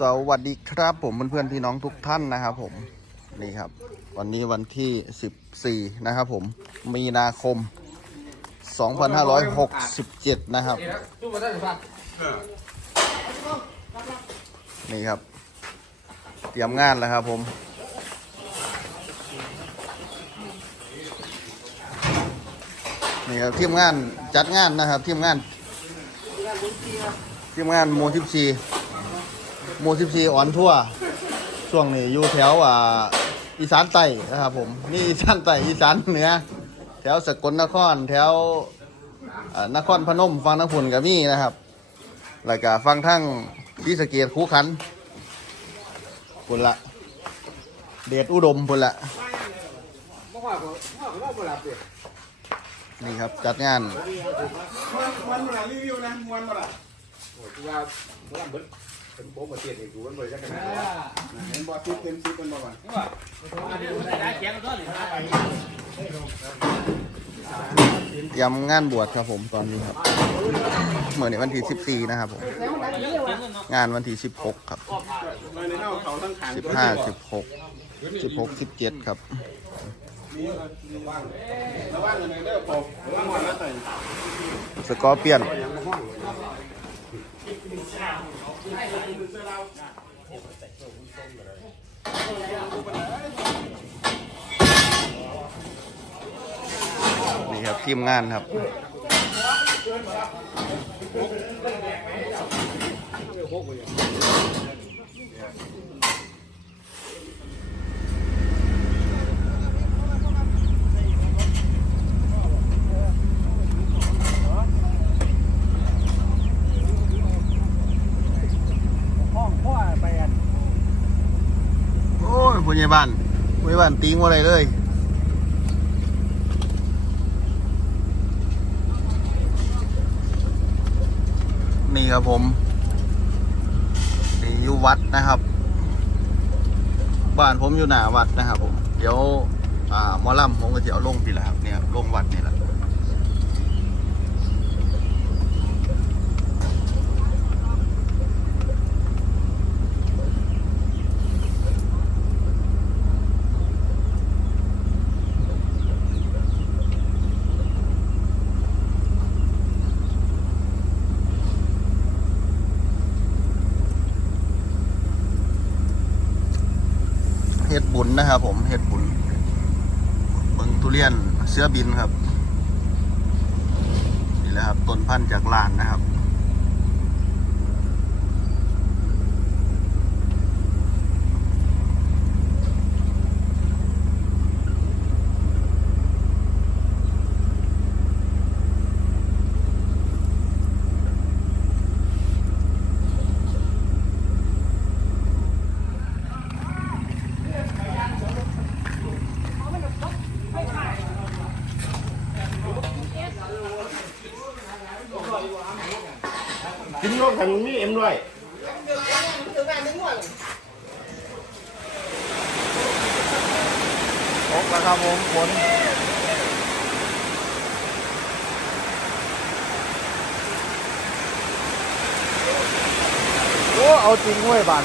สวัสดีครับผมเพื่อนๆพี่น้องทุกท่านนะครับผมนี่ครับ วันนี้วันที่ 14 นะครับผมมีนาคม 2567 นะครับ นี่ครับ เตรียมงานแล้วครับผมนี่ครับทีมงานจัดงานนะครับทีมงานทีมงานโมทิซี โมทิซีออนทั่ว ช่วงนี้อยู่แถวอ่าอีสานใต้นะครับผมนี่อีสานใต้อีสานเหนือแถวสกลนครแถวอ่านครพนมฟังน้ำพุ่นกับมี่นะครับแล้วก็ฟังทั้งที่สะเกียคูขันพุ่นละเดชอุดมพุ่นละนี่ครับจัดงานมวนมวนมารีวิวนะมวนมาละว่าเมื่อเบิด เป็นโป๊ะมาเตียนเองกูมันบริจาคกันนเห็นบอซิปเต็มซิปเป็นบอลเตรียมงานบวชครับผมตอนนี้ครับเหมือนในวันที่14นะครับผม งานวันที่16 ครับ 15 16 16 17 ครับนี่ระว่างเงินเด้อผมระว่างวันละใส่สกอร์เปียน นี่ครับทีมงานครับ ห้องพ่อไปอัน โอ้ย ผู้ใหญ่บ้านผู้ใหญ่บ้านติ้งอะไรเลยนี่ครับผมนี่อยู่วัดนะครับ บ้านผมอยู่หน้าวัดนะครับผม เดี๋ยวอ่าหมอลำผมก็จะเอาลงปีละครับเนี่ยลงวัดนี่แหละ เฮ็ดบุญนะครับ ผมเฮ็ดบุญเบิงทุเรียนเสื้อบินครับนี่แหละครับต้นพันธุ์จากลานนะครับ กินโยกทางนี้เอ็มด้วยครบแล้วครับผมผลโอ้เอาจริงเว้ยบัน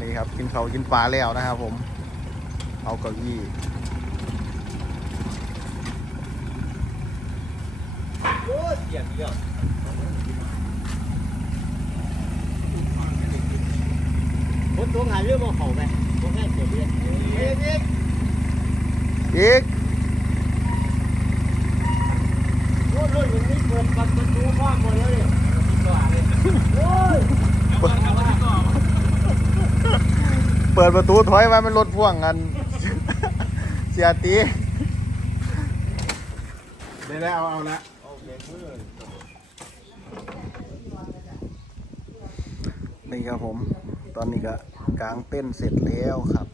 นี่ครับ กินเขาวกินปลาแล้วนะครับผม เอาเก้าอี้คนตัวงานเรื่องว่าเขาไปตัวง่ายเกิดเรื่องเอ๊ะเอ๊ะอีก โอ้ยรุ่นมันนี่เปิดประตูห้องหมดแล้วเนี่ยโอ้ย เปิ ดประตูถอยมาเป็นรถพ่วงกัน เสียตีได้แล้วเอาเอาละนี่ครับผม ตอนนี้ก็กางเต้นเสร็จแล้วครับ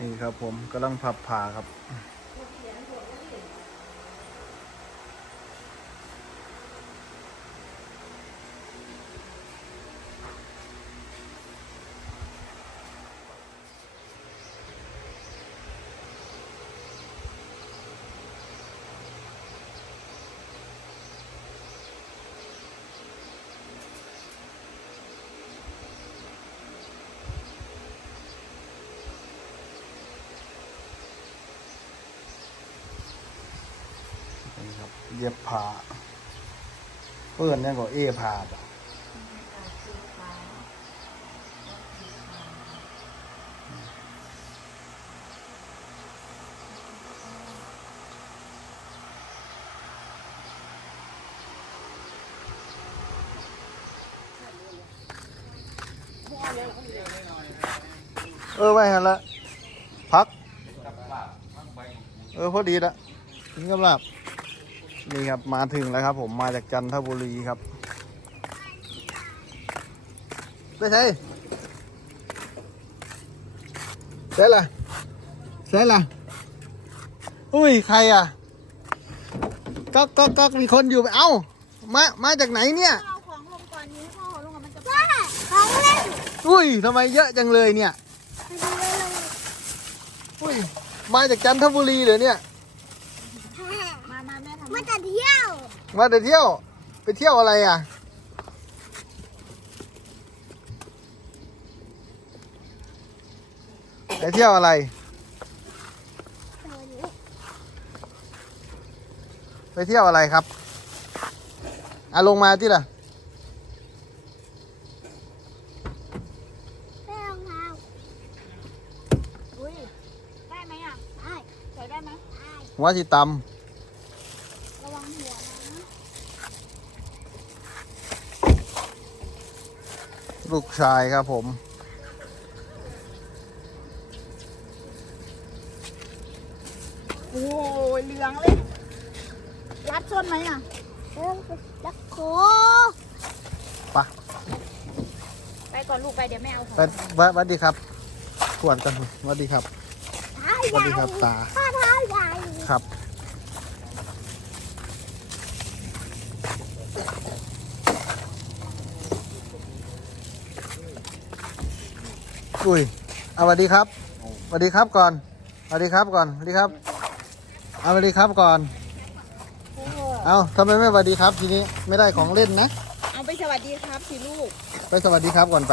นี่ ครับผมกำลังพับผ่าครับ นี่ ครับ เย็บผ้าเพื่อนเนี่ก็เอผ้าปะเออไว้หันละพัก เออพอดีละถึงกับลาบ นี่ครับมาถึงแล้วครับ ผมมาจากจันทบุรีครับไปใช่ใช่ละใช่ละอุ้ยใครอะก๊อกก๊อกก๊อกมีคนอยู่เอ้ามามาจากไหนเนี่ยเอาของลงก่อนนี้พ่อลงกับมันจะว้าของเล่นอุ้ยทำไมเยอะจังเลยเนี่ยไปดูเลยอุ้ยมาจากจันทบุรีเหรอเนี่ย มามาแม่ทำมาจะเที่ยวมาแต่เที่ยว ไปเที่ยวอะไรอะ ไปเที่ยวอะไร ไปเที่ยวอะไรครับอะลงมาที่ล่ะ แม่รองเท้าอุ้ยได้ไหมอะได้ใส่ได้ไหมได้หัวสิตระวังหัวนะำ ลูกชายครับผม โอ้ยเหลืองเลย รัดส้นไหมอะเออรัดโคไปะไปก่อนลูกไปเดี๋ยวแม่เอาของไปสวัสดีครับขวดกันสวัสดีครับสวัสดีครับตา ข้าเท้าใหญ่ ครับ อุ้ยเอาสวัสดีครับสวัสดีครับก่อนสวัสดีครับก่อนสวัสดีครับ เอาสวัสดีครับก่อน เอาทำไมไม่สวัสดีครับทีนี้ไม่ได้ของเล่นนะ เอาไปสวัสดีครับสิลูกไปสวัสดีครับก่อนไป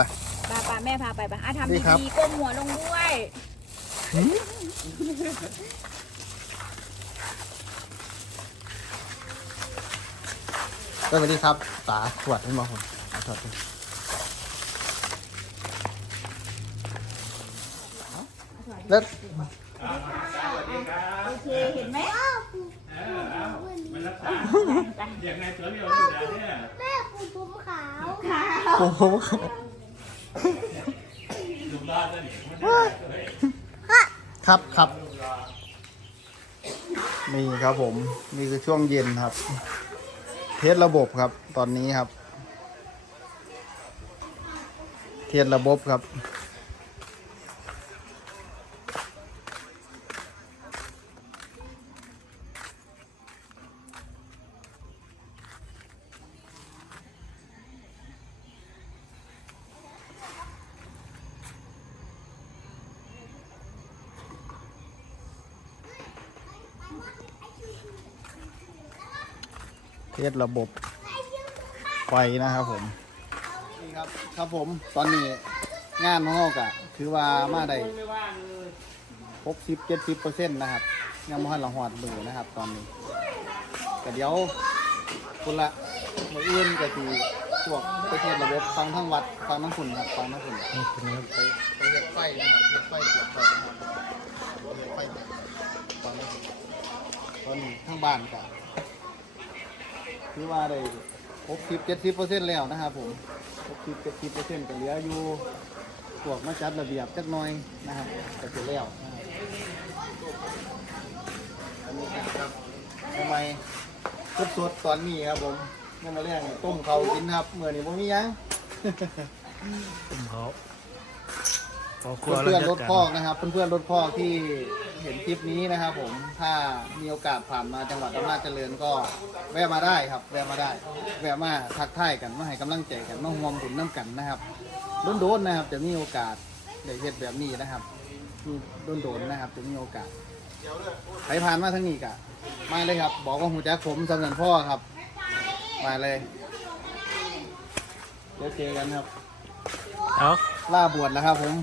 ป้าป้าแม่พาไปป้าอะดีทำครับ ดีๆก้มหัวลงด้วยสวัสดีครับตาขวดให้มาผมเอาถอดดิ แล้วโอเคเห็นไหมอย่างในสวนอยู่ที่ไหนเนี่ยแม่ปูผมขาวโอ้โหดูบ้านแล้วนี่มันครับครับนี่ครับผม นี่คือช่วงเย็นครับ เทสระบบครับ ตอนนี้ครับ เทสระบบครับ เทสระบบไฟนะครับผม นี่ครับครับผมตอนนี้งานของเรากะคือว่ามาได้หกสิบเจ็ดสิบเปอร์เซ็นต์นะครับ ยังไม่ทันละหอดมือนะครับ ตอนนี้แต่เดี๋ยวคุณละมืออื่นก็คือพวกไปเทสระบบฟังทั้งวัดฟังทั้งฝุ่นครับฟังทั้งฝุ่นไปไปเฮ็ดไฟนะครับเฮ็ดไฟเสียบไฟนะครับเฮ็ดไฟฟังทั้งฝุ่นตอนนี้ทั้งบ้านก็ คือว่าได้หกสิบเจ็ดสิบเปอร์เซ็นต์แล้วนะครับผมหกสิบเจ็ดสิบเปอร์เซ็นต์ก็เหลืออยู่พวกมาจัดระเบียบจักหน่อยนะครับก็เสร็จแล้วนะครับอันนี้ครับทำไมสดๆตอนนี้ครับผมเมื่อมาเรียงต้มเขาวกินครับเมื่อนี้ผมมีหยังต้มเขาเพื่อนๆรถคอกนะครับ เพื่อนๆรถคอกที่ เห็นคลิปนี้นะครับผมถ้ามีโอกาสผ่านมาจังหวัดอำนาจเจริญก็แวะมาได้ครับแวะมาได้ แวะมาทักทายกันมาให้กำลังใจกันมาห่วมบุญน้ำกันนะครับโดนๆนะครับจะมีโอกาสได้เฮ็ดแบบนี้นะครับมีโดนๆนะครับจะมีโอกาสใครผ่านมาทั้งนี้กะมาเลยครับ บอกว่าหูจักผมสำนันพ่อครับ มาเลยเดี๋ยวเจอกันครับเอาล่าบวชแล้วครับผม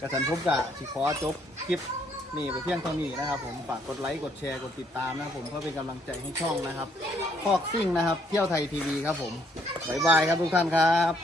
กระสันพบกะสิขอจบคลิป นี่ไปเพียงเท่านี้นะครับ ผมฝากกดไลค์กดแชร์กดติดตามนะครับผมเพื่อเป็นกำลังใจให้ช่องนะครับพอกซิ่งนะครับ เที่ยวไทยทีวีครับผมบ๊ายบายครับทุกท่านครับ